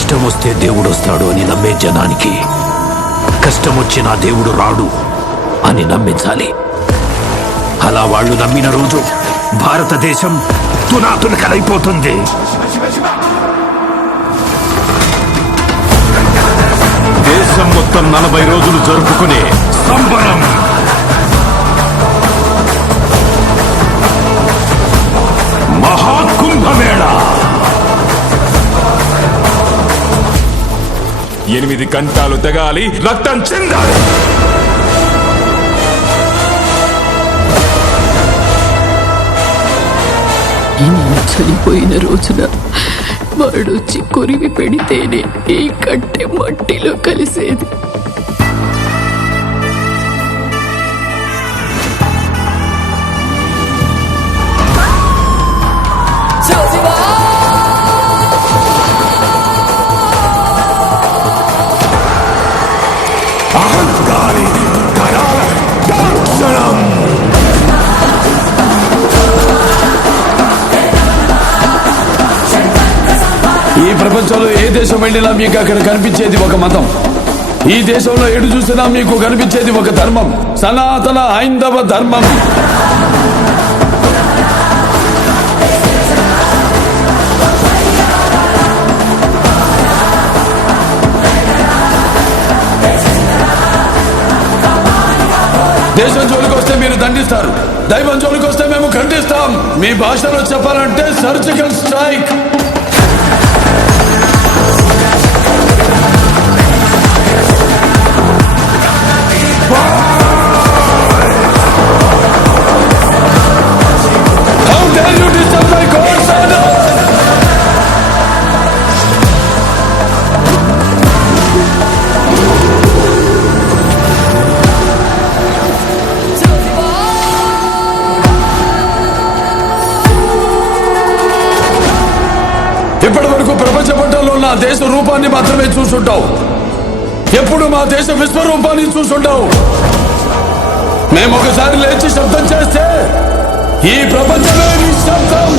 కష్టం వస్తే దేవుడు వస్తాడు అని నమ్మే జనానికి కష్టం వచ్చినా దేవుడు రాడు అని నమ్మించాలి. అలా వాళ్ళు నమ్మిన రోజు భారతదేశం తునాతునకలైపోతుంది. దేశం మొత్తం 40 రోజులు జరుపుకునే సంబరం. మహాకుంభమేళ 8 గంటలు తెగాలి, రక్తం చెందాలి. నేను చనిపోయిన రోజున వాడొచ్చి కొరివి పెడితేనే ఈ కట్టె మట్టిలో కలిసేది. అహంకారి దర్శనం. ఈ ప్రపంచంలో ఏ దేశం వెళ్ళినా మీకు అక్కడ కనిపించేది ఒక మతం. ఈ దేశంలో ఎటు చూసినా మీకు కనిపించేది ఒక ధర్మం, సనాతన హైందవ ధర్మం. దేశం జోలికి వస్తే మీరు దండిస్తారు, దైవం జోలికి వస్తే మేము ఖండిస్తాం. మీ భాషలో చెప్పాలంటే surgical strike. How dare you disturb my God's order? ఇప్పటి వరకు ప్రపంచ పటంలో నా దేశ రూపాన్ని మాత్రమే చూసుంటావు. ఎప్పుడు మా దేశ విశ్వరూపాన్ని చూసుంటావు. మేము ఒకసారి లేచి శబ్దం చేస్తే ఈ ప్రపంచమే నిశ్శబ్దం.